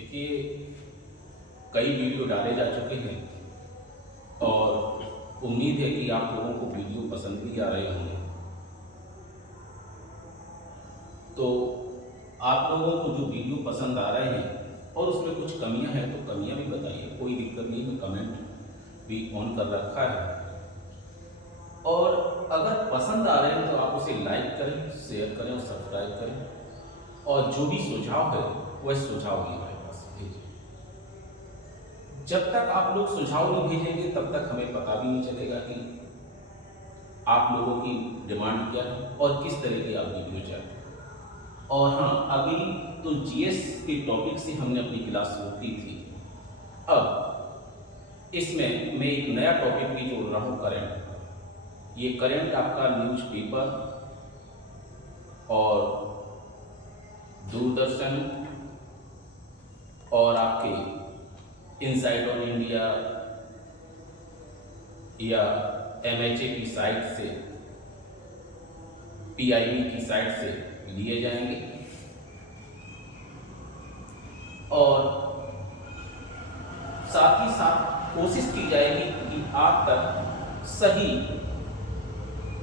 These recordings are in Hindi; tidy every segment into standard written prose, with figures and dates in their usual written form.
देखिए, कई वीडियो डाले जा चुके हैं और उम्मीद है कि आप लोगों को वीडियो पसंद भी आ रहे होंगे। तो आप लोगों को जो वीडियो पसंद आ रहे हैं और उसमें कुछ कमियां हैं तो कमियां भी बताइए, कोई दिक्कत नहीं। मैं कमेंट भी ऑन कर रखा है और अगर पसंद आ रहे हैं तो आप उसे लाइक करें, शेयर करें और सब्सक्राइब करें और जो भी सुझाव है वह सुझाव भी हमारे पास भेजें। जब तक आप लोग सुझाव नहीं भेजेंगे तब तक हमें पता भी नहीं चलेगा कि आप लोगों की डिमांड क्या है और किस तरह की आप वीडियो चाहते हैं। और हाँ, अभी तो जीएस के टॉपिक से हमने अपनी क्लास शुरू की थी। अब इसमें मैं एक नया टॉपिक भी जोड़ रहा हूँ, करंट। ये करंट आपका न्यूज़पेपर और दूरदर्शन और आपके इनसाइड ऑन इंडिया या एमएचए की साइट से, पीआईबी की साइट से लिए जाएंगे और साथ ही साथ कोशिश की जाएगी कि आप तक सही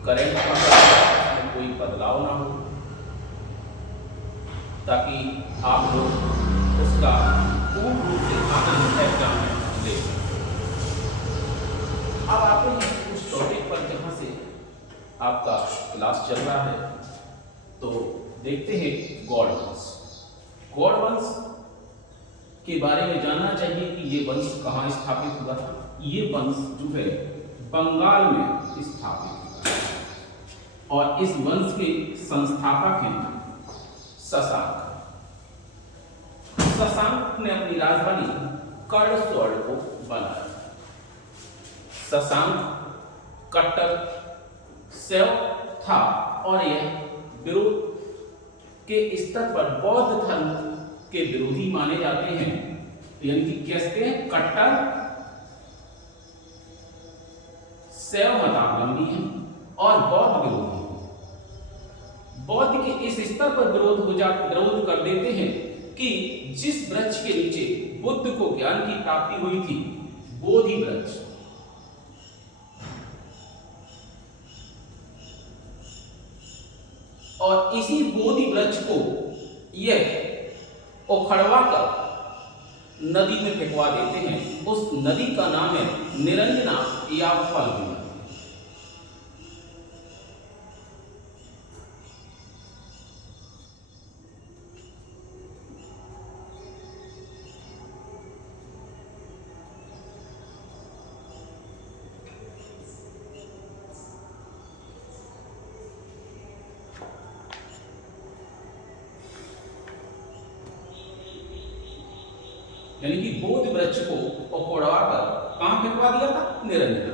करंट में कोई बदलाव ना हो, ताकि आप लोग उसका पूर्ण रूप से आनंद एग्जाम में ले सकें। अब आते हैं उस टॉपिक पर जहाँ से आपका क्लास चल रहा है। तो देखते हैं गौड़ वंश। गौड़ वंश के बारे में जानना चाहिए कि ये वंश कहाँ स्थापित हुआ था। ये वंश जो है बंगाल में स्थापित हुआ और इस वंश के संस्थापक हैं शशांक। शशांक ने अपनी राजधानी कर्णस्वर्ण को बनाया। शशांक कट्टर शैव था और यह विरोध के स्तर पर बौद्ध धर्म के विरोधी माने जाते हैं। यानी कि कहते हैं कट्टर शैव मतावलंबी हैं और बौद्ध विरोधी। बौद्ध के इस स्तर पर विरोध कर देते हैं कि जिस वृक्ष के नीचे बुद्ध को ज्ञान की प्राप्ति हुई थी, बोधि वृक्ष, और इसी बोधि वृक्ष को यह उखड़वा कर नदी में फेंकवा देते हैं। उस नदी का नाम है निरंजना या फल्गु। यानी कि बोधि वृक्ष को उखड़वा कर कहां फेंकवा दिया था? निरंजना।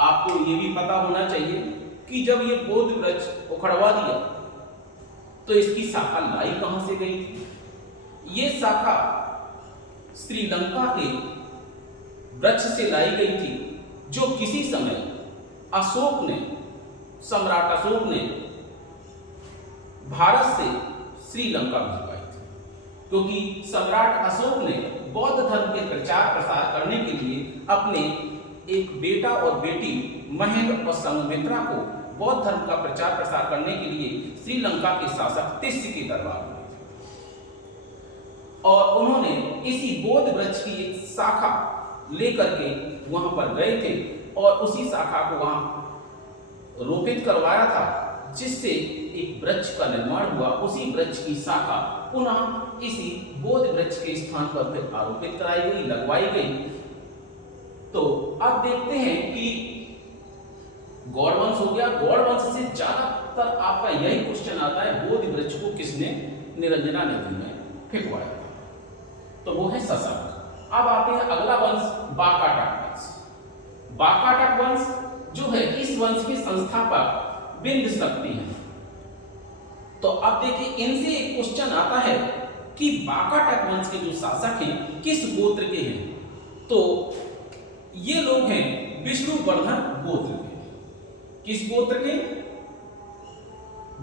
आपको ये भी पता होना चाहिए कि जब ये बोधि वृक्ष उखड़वा दिया तो इसकी शाखा लाई कहां से गई थी? ये शाखा श्रीलंका के वृक्ष से लाई गई थी, जो किसी समय अशोक ने, सम्राट अशोक ने भारत से श्रीलंका भिजवाई थी। क्योंकि सम्राट अशोक ने बौद्ध धर्म के प्रचार प्रसार करने के लिए अपने एक बेटा और बेटी महेंद्र और संघमित्रा को बौद्ध धर्म का प्रचार प्रसार करने के लिए श्रीलंका के शासक तिस्य के दरबार में, और उन्होंने इसी बोधि वृक्ष की एक शाखा लेकर के वहां पर गए थे और उसी शाखा को वहां रोपित करवाया था, जिससे एक वृक्ष का निर्माण हुआ। उसी वृक्ष की शाखा पुनः इसी बोधि वृक्ष के स्थान पर फिर आरोपित कराई गई, लगवाई गई। तो अब देखते हैं कि गौड़ वंश हो गया। गौड़ वंश से ज्यादातर आपका यही क्वेश्चन आता है, बोधि वृक्ष को किसने निरंजना नदी में फेंकवाया? तो वो है शशांक। अब आते हैं अगला वंश, वाकाटक वंश। वाकाटक वंश जो है, इस वंश के संस्थापक बिंद शक्ति हैं। तो अब देखिए, इनसे एक क्वेश्चन आता है कि वाकाटक वंश के जो शासक हैं किस गोत्र के हैं? तो ये लोग हैं विष्णुवर्धन गोत्र के। किस गोत्र के?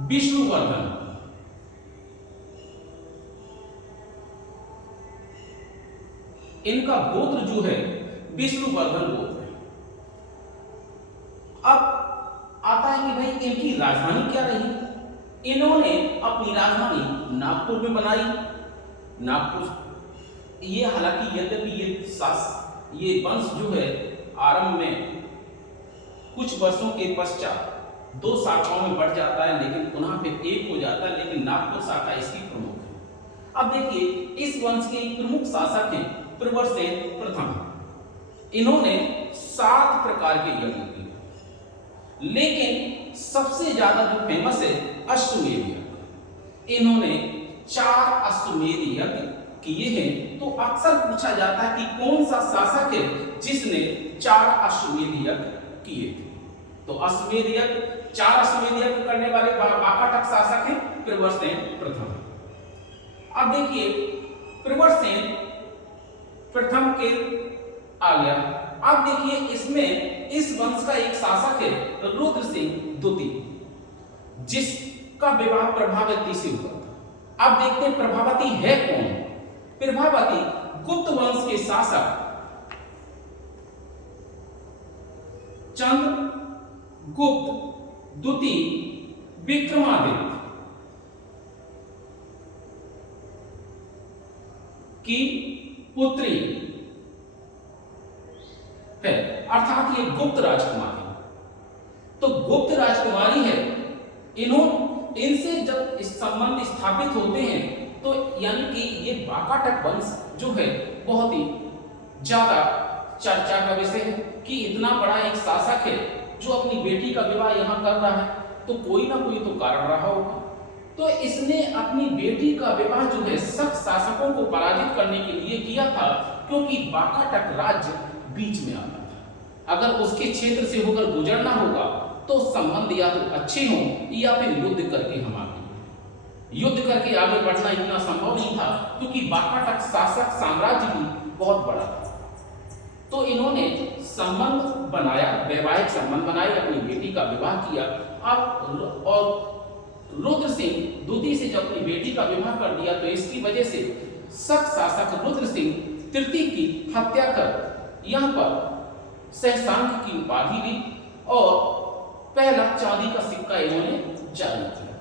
विष्णुवर्धन। इनका गोत्र जो है विष्णुवर्धन गोत्र है। अब आता है कि भाई इनकी राजधानी क्या रही। इन्होंने अपनी राजधानी नागपुर में बनाई। नागपुर ये हालांकि यद्यपि ये वंश जो है आरंभ में कुछ वर्षों के पश्चात 2 शाखाओं में बढ़ जाता है, लेकिन पुनः फिर एक हो जाता है, लेकिन नागपुर शाखा इसकी प्रमुख है। अब देखिए इस वंश के प्रमुख शासक हैं प्रवरसेन प्रथम। इन्होंने 7 प्रकार के यज्ञ किए, लेकिन सबसे ज्यादा जो फेमस है अश्वमेध यज्ञ। इन्होंने 4 अश्वमेध यज्ञ किए हैं। तो अक्सर पूछा जाता है कि कौन सा शासक है जिसने 4 अश्वमेध यज्ञ किए थे। तो अश्वमेध यज्ञ 4 अश्वमेध यज्ञ करने वाले वाकाटक शासक हैं प्रवरसेन प्रथम। अब देखिए प्रवरसेन प्रथम के आ गया। अब देखिए इसमें इस वंश का एक शासक है रुद्र सिंह द्वितीय, जिसका विवाह प्रभावती से हुआ था। अब देखते हैं प्रभावती है कौन। प्रभावती गुप्त वंश के शासक चंद्रगुप्त द्वितीय विक्रमादित्य की पुत्री है, अर्थात ये गुप्त राजकुमारी। तो गुप्त राजकुमारी है। इनसे जब इस संबंध स्थापित होते हैं तो यानी कि ये वाकाटक वंश जो है बहुत ही ज्यादा चर्चा का विषय है कि इतना बड़ा एक शासक है जो अपनी बेटी का विवाह यहाँ कर रहा है, तो कोई ना कोई तो कारण रहा होगा। तो इसने अपनी बेटी का विवाह जो है सख्त शासकों को पराजित करने के लिए किया था, क्योंकि वाकाटक राज्य बीच में आता था। अगर उसके क्षेत्र से होकर गुजरना होगा तो संबंध या तो अच्छे हों या फिर युद्ध करके हम आगे। युद्ध करके आगे बढ़ना इतना संभव नहीं था, क्योंकि वाकाटक शासक साम्राज्य भी बहुत बड़ा था। तो इन्होंने संबंध बनाया, वैवाहिक संबंध बनाए, अपनी बेटी का विवाह किया। अब और रुद्र सिंह द्वितीय से जब अपनी बेटी का विवाह कर दिया तो इसकी वजह से सख्त शासक रुद्र सिंह तृतीय की हत्या कर यहाँ पर सहसांक की उपाधि ली और पहला चांदी का सिक्का इन्होंने जारी किया।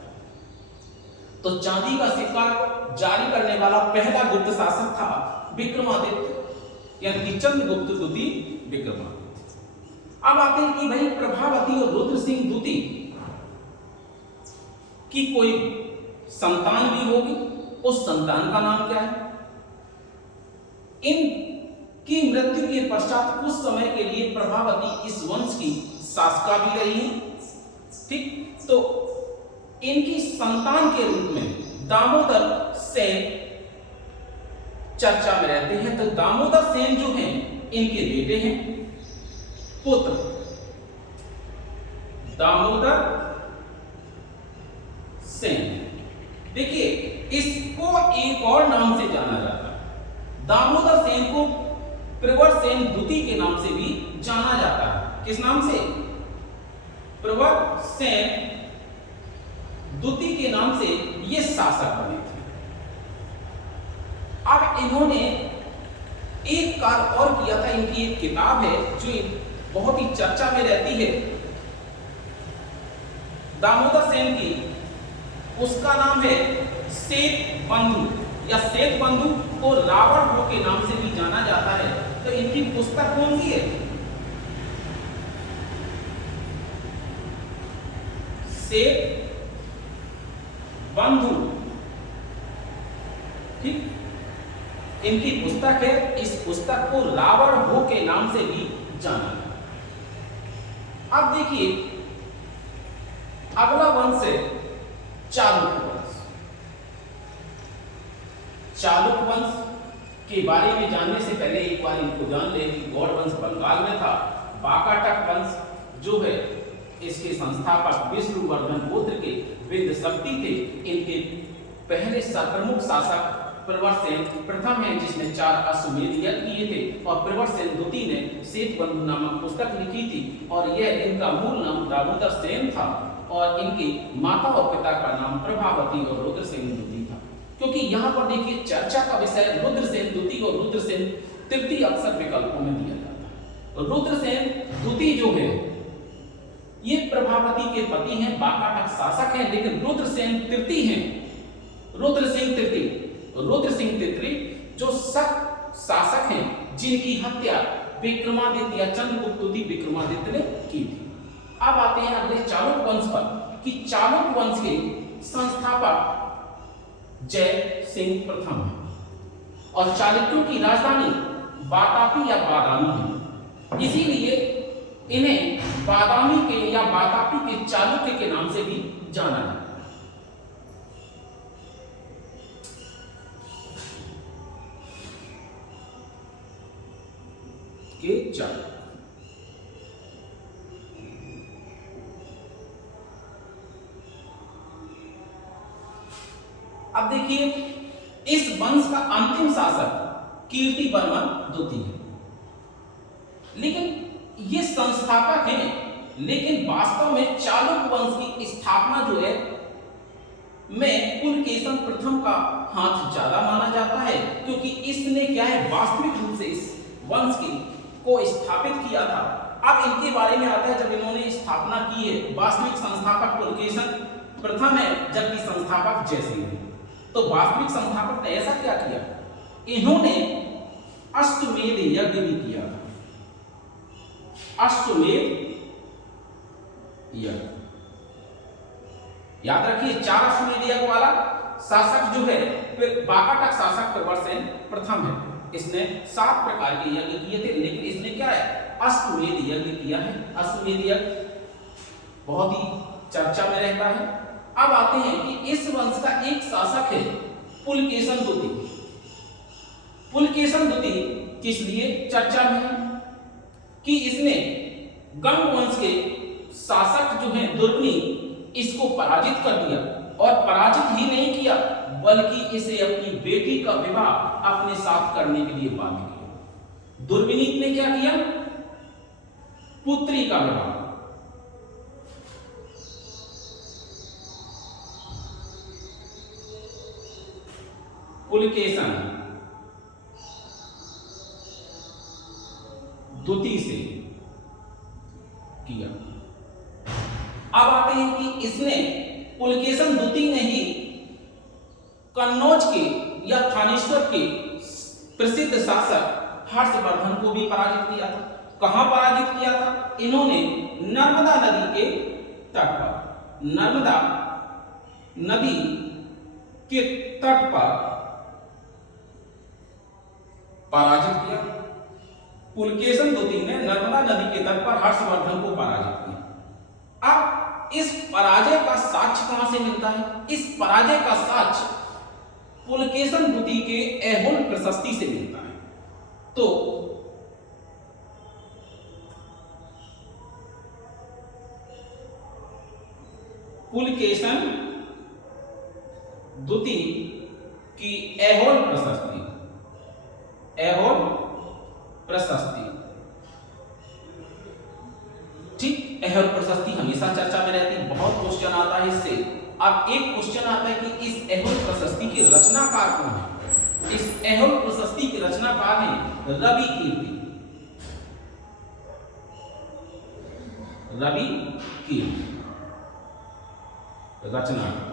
तो चांदी का सिक्का जारी करने वाला पहला गुप्त शासक था विक्रमादित्य, यानी कि चंद्रगुप्त द्वितीय विक्रमादित्य। अब आते हैं कि भाई प्रभावती और रुद्र सिंह द्वितीय की कोई संतान भी होगी, उस संतान का नाम क्या है। इनकी मृत्यु के पश्चात कुछ समय के लिए प्रभावती इस वंश की शासका भी रही है। ठीक, तो इनकी संतान के रूप में दामोदर सेन चर्चा में रहते हैं। तो दामोदर सेन जो हैं इनके बेटे हैं। पुत्र दामोदर सेन। देखिए इसको एक और नाम से जाना जाता है। दामोदर सेन को प्रवरसेन द्वितीय के नाम से भी जाना जाता है। किस नाम से? प्रवरसेन द्वितीय के नाम से ये शासक बने थे। अब इन्होंने एक कार्य और किया था। इनकी एक किताब है जो बहुत ही चर्चा में रहती है दामोदर सेन की, उसका नाम है श्वेत बंधु या श्वेत बंधु को रावण भोग के नाम से भी जाना जाता है। तो इनकी पुस्तक कौन सी है? श्वेत बंधु। ठीक, इनकी पुस्तक है। इस पुस्तक को रावण भोग के नाम से भी जाना जाता है। अब देखिए अगला वंश है चालुक्य वंश। चालुक्य वंश के बारे में जानने से पहले एक बार इनको जान लें कि गौड़ वंश बंगाल में था। वाकाटक वंश जो है इसके संस्थापक विष्णुवर्धन गोत्र के विंध्य शक्ति थे। इनके पहले प्रमुख शासक प्रवरसेन प्रथम है, जिसने 4 अश्वमेध यज्ञ किए थे, और प्रवरसेन द्वितीय ने श्वेत बंधु नामक पुस्तक लिखी थी। और यह इनका मूल नाम दामोदर सेन था और इनकी माता और पिता का नाम प्रभावती और रुद्र सिंह द्वितीय था। क्योंकि यहां पर देखिए चर्चा का विषय रुद्रसेन द्वितीय और रुद्रसेन तृतीय अक्सर विकल्पों में दिया जाता है। रुद्रसेन द्वितीय जो है ये प्रभावती के पति हैं, बाकाटक शासक हैं, लेकिन रुद्रसेन तृतीय हैं। रुद्रसिंह तृतीय जो शासक हैं जिनकी हत्या विक्रमादित्य या चंद्रगुप्त द्वितीय विक्रमादित्य ने की थी। अब आते हैं अगले चालुक्य वंश पर कि चालुक्य वंश के संस्थापक जय सिंह प्रथम है और चालुक्यों की राजधानी वातापी या बादामी है, इसीलिए इन्हें बादामी के या वातापी के चालुक्य के नाम से भी जाना जाता है। के चालुक्य अब देखिए इस वंश का अंतिम शासक कीर्तिवर्मन द्वितीय है, लेकिन ये संस्थापक हैं, लेकिन वास्तव में चालुक्य वंश की स्थापना जो है में पुलकेशन प्रथम का हाथ ज्यादा माना जाता है, क्योंकि इसने क्या है वास्तविक रूप से इस वंश को स्थापित किया था। अब इनके बारे में आता है जब इन्होंने स्थापना की है, वास्तविक संस्थापक पुलकेशन प्रथम है जबकि संस्थापक जयसिंह है। तो वास्तविक संस्थापक ने ऐसा क्या किया, इन्होंने अश्वमेध यज्ञ भी किया था। अश्वमेध यज्ञ याद रखिए, 4 अश्वमेध यज्ञ वाला शासक जो है फिर बाकाटक शासक प्रवरसेन प्रथम है, इसने 7 प्रकार के यज्ञ किए थे, लेकिन इसने क्या है अश्वमेध यज्ञ किया है। अश्वमेध यज्ञ बहुत ही चर्चा में रहता है। अब आते हैं कि इस वंश का एक शासक है पुलकेशन द्वितीय। पुलकेशन द्वितीय किस लिए चर्चा में है कि इसने गंग वंश के शासक जो हैं दुर्गनी इसको पराजित कर दिया, और पराजित ही नहीं किया बल्कि इसे अपनी बेटी का विवाह अपने साथ करने के लिए बाध्य किया। दुर्विनीत ने क्या किया, पुत्री का विवाह। पुलकेशन द्वितीय से किया। अब आते हैं कि इसने पुलकेशन द्वितीय ने ही कन्नौज के या थानेश्वर के प्रसिद्ध शासक हर्षवर्धन को भी पराजित किया था। कहां पराजित किया था, इन्होंने नर्मदा नदी के तट पर, नर्मदा नदी के तट पर पराजित किया। पुलकेशन द्वितीय ने नर्मदा नदी के तट पर हर्षवर्धन को पराजित किया। अब इस पराजय का साक्ष्य कहां से मिलता है, इस पराजय का साक्ष्य पुलकेशन द्वितीय के ऐहोल प्रशस्ति से मिलता है। तो पुलकेशन द्वितीय की ऐहोल प्रशस्ति, ऐहोल प्रशस्ति, ठीक, ऐहोल प्रशस्ति हमेशा चर्चा में रहती है, बहुत क्वेश्चन आता है इससे। अब एक क्वेश्चन आता है कि इस ऐहोल प्रशस्ति के रचनाकार कौन है। इस ऐहोल प्रशस्ति के रचनाकार हैं रवि कीर्ति। रवि कीर्ति रचनाकार,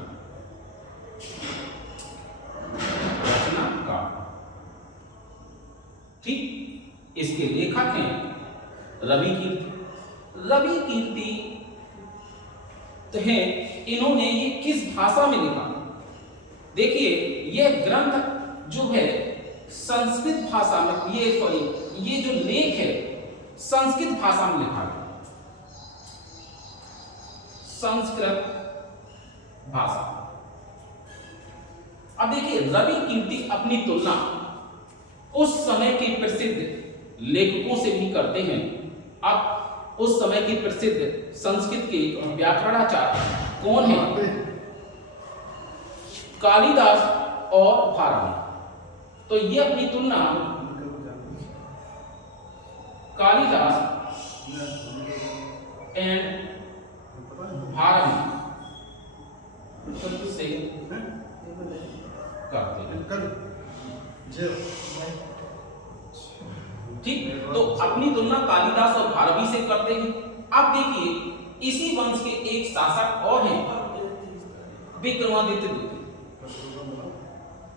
ठीक, इसके लेखक हैं रवि कीर्ति। रवि कीर्ति हैं, इन्होंने ये किस भाषा में लिखा, देखिए यह ग्रंथ जो है संस्कृत भाषा में, ये जो लेख है संस्कृत भाषा में लिखा है, संस्कृत भाषा। अब देखिए रवि कीर्ति अपनी तुलना उस समय के प्रसिद्ध लेखकों से भी करते हैं। अब उस समय के प्रसिद्ध संस्कृत के व्याकरणाचार्य कौन है, कालिदास और भारवी। तो ये अपनी तुलना कालिदास एंड भारवी से करते हैं। अंकल जे ठीक, तो अपनी तुलना कालिदास और भारवी से करते हैं। अब देखिए इसी वंश के एक शासक और हैं विक्रमादित्य द्वितीय।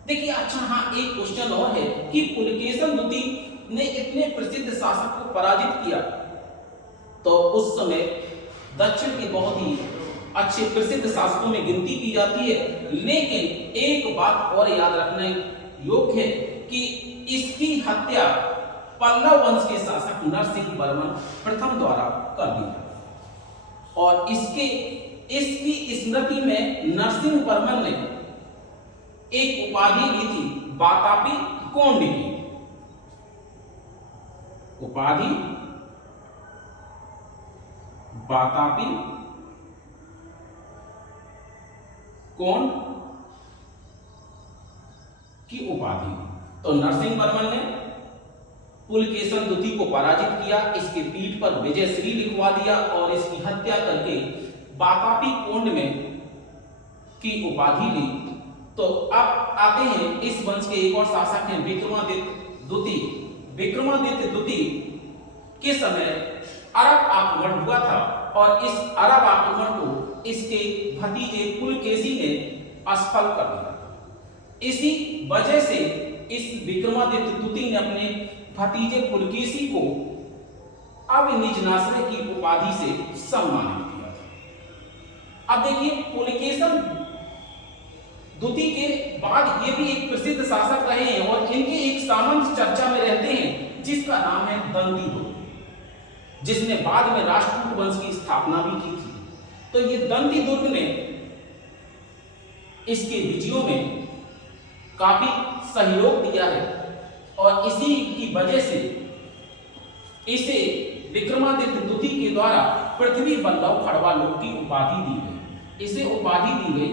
देखिए अच्छा हाँ, एक क्वेश्चन और है कि पुलकेशन द्वितीय ने इतने प्रसिद्ध शासक को पराजित किया, तो उस समय दक्षिण के बहुत ही अच्छे प्रसिद्ध शासकों में गिनती की जाती है। लेकिन एक बात और याद रखने योग्य है कि इसकी हत्या पल्लव वंश के शासक नरसिंह वर्मन प्रथम द्वारा कर दी जाती, और इसकी स्मृति में नरसिंह वर्मन ने एक उपाधि ली थी, वातापी कोंड की उपाधि, वातापी कोंड की उपाधि। तो नरसिंह वर्मन ने पुलकेशन द्वितीय को पराजित किया, इसके पीठ पर विजयश्री लिखवा दिया और इसकी हत्या करके वातापी कोंड में की उपाधि ली। तो अब आते हैं इस वंश के एक और शासक हैं विक्रमादित्य द्वितीय। विक्रमादित्य द्वितीय के समय अरब आक्रमण हुआ था, और इस अरब आक्रमण को इसके भतीजे पुलकेशी ने असफल कर दिया। इसी वजह से इस विक्रमादित्य द्वितीय ने अपने भतीजे पुलकेशी को अब निजनाश्रय की उपाधि से सम्मानित किया। अब देखिए पुलकेशन द्वितीय के बाद ये भी एक प्रसिद्ध शासक रहे हैं, और इनके एक सामंत चर्चा में रहते हैं जिसका नाम है दंती दुर्ग, जिसने बाद में राष्ट्रकूट वंश की स्थापना भी की थी। तो ये दंती दुर्ग ने इसके विजयों में काफी सहयोग दिया है, और इसी की वजह से इसे विक्रमादित्य द्वितीय के द्वारा पृथ्वी बल्लभ खड़वालोक की उपाधि दी गई। इसे उपाधि दी गई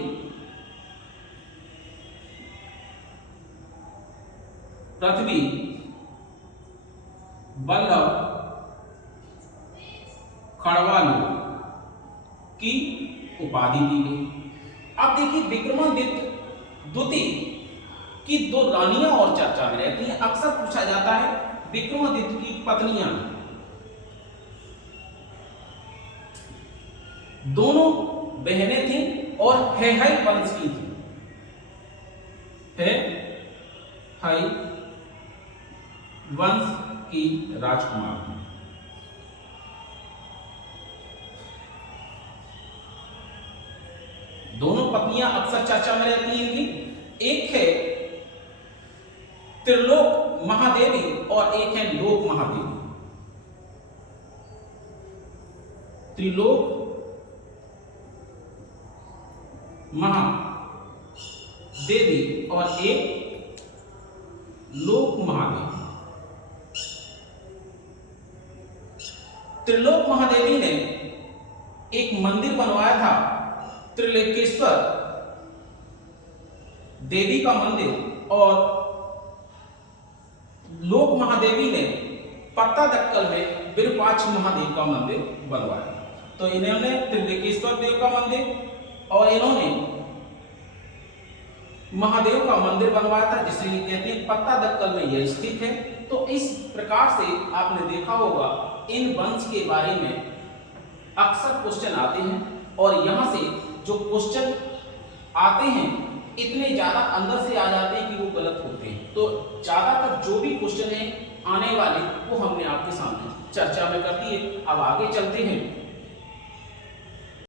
पृथ्वी बल्लभ खड़वालोक की उपाधि दी गई। अब देखिए विक्रमादित्य द्वितीय की दो रानियां और चर्चा में रहती हैं। अक्सर पूछा जाता है विक्रमादित्य की पत्नियां, दोनों बहनें थीं और हेहई वंश की थी। हेहई वंश की राजकुमार थी। दोनों पत्नियां अक्सर चर्चा में रहती हैं इनकी। एक है त्रिलोक महादेवी और एक है लोक महादेवी। त्रिलोक महादेवी और एक लोक महादेवी। त्रिलोक महादेवी ने एक मंदिर बनवाया था, त्रिलोकेश्वर देवी का मंदिर, और लोक महादेवी ने पत्तादक्कल में विरूपाक्ष महादेव का मंदिर बनवाया। तो इन्होंने त्रिलोकेश्वर देव का मंदिर और इन्होंने महादेव का मंदिर बनवाया था, जिसे कहते हैं पत्तादक्कल में यह स्थित है। तो इस प्रकार से आपने देखा होगा इन वंश के बारे में अक्सर क्वेश्चन आते हैं, और यहाँ से जो क्वेश्चन आते हैं इतने ज्यादा अंदर से आ जाते हैं कि वो गलत होते हैं। तो ज्यादातर जो भी क्वेश्चन है आने वाले वो हमने आपके सामने चर्चा में कर दिए। अब आगे चलते हैं